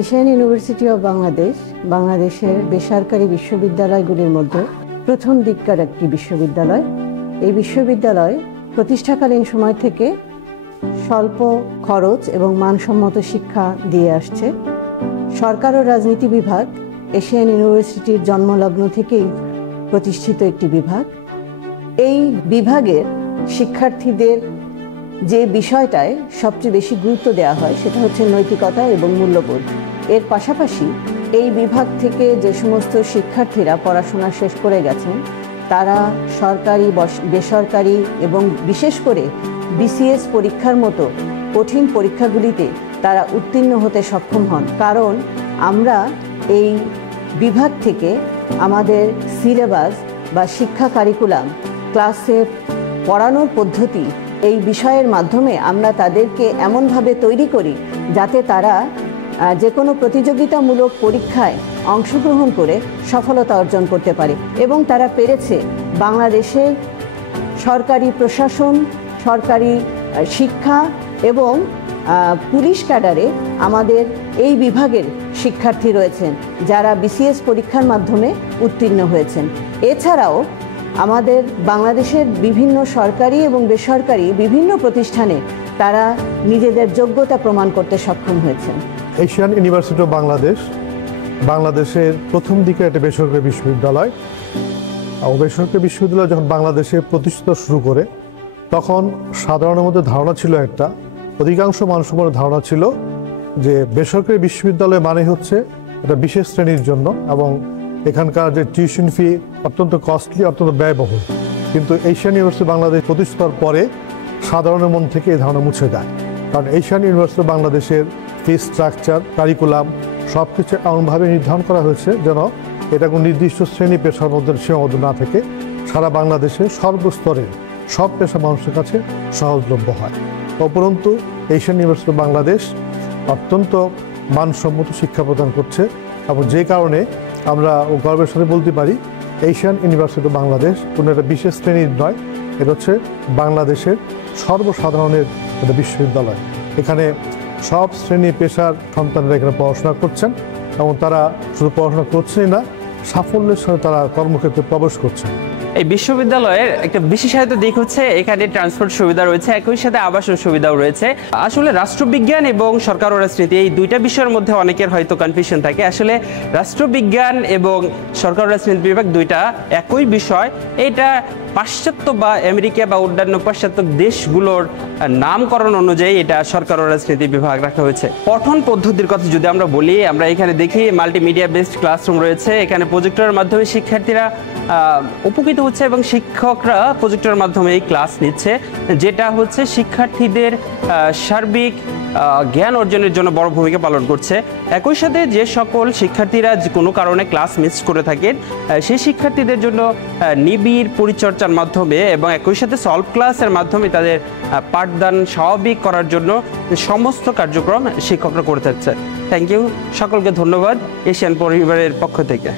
Asian university of Bangladesh বাংলাদেশের বেসরকারি বিশ্ববিদ্যালয়গুলির মধ্যে প্রথম দিককার একটি বিশ্ববিদ্যালয়। এই বিশ্ববিদ্যালয় প্রতিষ্ঠাকালীন সময় থেকে স্বল্প খরচ এবং মানসম্মত শিক্ষা দিয়ে আসছে। সরকার ও রাজনীতি বিভাগ এশিয়ান ইউনিভার্সিটির জন্মলগ্ন থেকেই প্রতিষ্ঠিত একটি বিভাগ। এই বিভাগের শিক্ষার্থীদের যে বিষয়টায় সবচেয়ে বেশি গুরুত্ব দেওয়া হয় সেটা হচ্ছে নৈতিকতা এবং মূল্যবোধ। এর পাশাপাশি এই বিভাগ থেকে যে সমস্ত শিক্ষার্থীরা পড়াশোনা শেষ করে গেছেন তারা সরকারি বেসরকারি এবং বিশেষ করে বিসিএস পরীক্ষার মতো কঠিন পরীক্ষাগুলিতে তারা উত্তীর্ণ হতে সক্ষম হন। কারণ আমরা এই বিভাগ থেকে আমাদের সিলেবাস বা শিক্ষা কারিকুলাম, ক্লাসে পড়ানোর পদ্ধতি, এই বিষয়ের মাধ্যমে আমরা তাদেরকে এমনভাবে তৈরি করি যাতে তারা যে কোনো প্রতিযোগিতামূলক পরীক্ষায় অংশগ্রহণ করে সফলতা অর্জন করতে পারে। এবং তারা পেরেছে। বাংলাদেশের সরকারি প্রশাসন, সরকারি শিক্ষা এবং পুলিশ ক্যাডারে আমাদের এই বিভাগের শিক্ষার্থী রয়েছেন যারা বিসিএস পরীক্ষার মাধ্যমে উত্তীর্ণ হয়েছেন। এছাড়াও আমাদের বাংলাদেশের বিভিন্ন সরকারি এবং বেসরকারি বিভিন্ন প্রতিষ্ঠানে তারা নিজেদের যোগ্যতা প্রমাণ করতে সক্ষম হয়েছেন। এশিয়ান ইউনিভার্সিটি অব বাংলাদেশ বাংলাদেশের প্রথম দিকে একটা বেসরকারি বিশ্ববিদ্যালয়। বেসরকারি বিশ্ববিদ্যালয় যখন বাংলাদেশে প্রতিষ্ঠিত শুরু করে তখন সাধারণের মধ্যে ধারণা ছিল, একটা অধিকাংশ মানুষের মধ্যে ধারণা ছিল যে বেসরকারি বিশ্ববিদ্যালয় মানে হচ্ছে একটা বিশেষ শ্রেণীর জন্য এবং এখানকার যে টিউশন ফি অত্যন্ত কস্টলি, অত্যন্ত ব্যয়বহুল। কিন্তু এশিয়ান ইউনিভার্সিটি বাংলাদেশ প্রতিষ্ঠার পরে সাধারণের মন থেকে এই ধারণা মুছে যায়। কারণ এশিয়ান ইউনিভার্সিটি বাংলাদেশের ফি স্ট্রাকচার, কারিকুলাম সব কিছু এমনভাবে নির্ধারণ করা হয়েছে যেন এটা কোনো নির্দিষ্ট শ্রেণী পেশার মধ্যে সীমাবদ্ধ না থেকে সারা বাংলাদেশের সর্বস্তরের সব পেশা মানুষের কাছে সহজলভ্য হয়। উপরন্তু এশিয়ান ইউনিভার্সিটি বাংলাদেশ অত্যন্ত মানসম্মত শিক্ষা প্রদান করছে এবং যে কারণে আমরা গর্বের সাথে বলতে পারি এশিয়ান ইউনিভার্সিটি বাংলাদেশ কোনো একটা বিশেষ শ্রেণীর নয়, এটা হচ্ছে বাংলাদেশের সর্বসাধারণের একটা বিশ্ববিদ্যালয়। এখানে সব শ্রেণী পেশার সন্তানরা এখানে পড়াশোনা করছেন এবং তারা শুধু পড়াশোনা করছেনই না, সাফল্যের সাথে তারা কর্মক্ষেত্রে প্রবেশ করছেন। এই বিশ্ববিদ্যালয়ের একটা বিশেষায়িত দিক হচ্ছে এখানে ট্রান্সপোর্ট সুবিধা রয়েছে, একই সাথে আবাসন সুবিধাও রয়েছে। আসলে রাষ্ট্রবিজ্ঞান এবং সরকার ও রাজনীতি এই দুইটা বিষয়ের মধ্যে অনেকের হয়তো কনফিউশন থাকে। আসলে রাষ্ট্রবিজ্ঞান এবং সরকার ও রাজনীতি বিভাগ দুইটা একই বিষয়। এটা পাশ্চাত্য বা আমেরিকা বা অন্যান্য পাশ্চাত্য দেশগুলোর নামকরণ অনুযায়ী এটা সরকার ও রাজনীতি বিভাগ রাখা হয়েছে। পঠন পদ্ধতির কথা যদি আমরা বলি, আমরা এখানে দেখি মাল্টিমিডিয়া বেসড ক্লাসরুম রয়েছে। এখানে প্রজেক্টরের মাধ্যমে শিক্ষার্থীরা উপকৃত হচ্ছে এবং শিক্ষকরা প্রজেক্টরের মাধ্যমে এই ক্লাস নিচ্ছে, যেটা হচ্ছে শিক্ষার্থীদের সার্বিক জ্ঞান অর্জনের জন্য বড় ভূমিকা পালন করছে। একই সাথে যে সকল শিক্ষার্থীরা যে কোনো কারণে ক্লাস মিস করে থাকেন সেই শিক্ষার্থীদের জন্য নিবিড় পরিচর্যার মাধ্যমে এবং একই সাথে সলভ ক্লাসের মাধ্যমে তাদের পাঠদান স্বাভাবিক করার জন্য সমস্ত কার্যক্রম শিক্ষকরা করে থাকছে। থ্যাংক ইউ, সকলকে ধন্যবাদ এশিয়ান পরিবারের পক্ষ থেকে।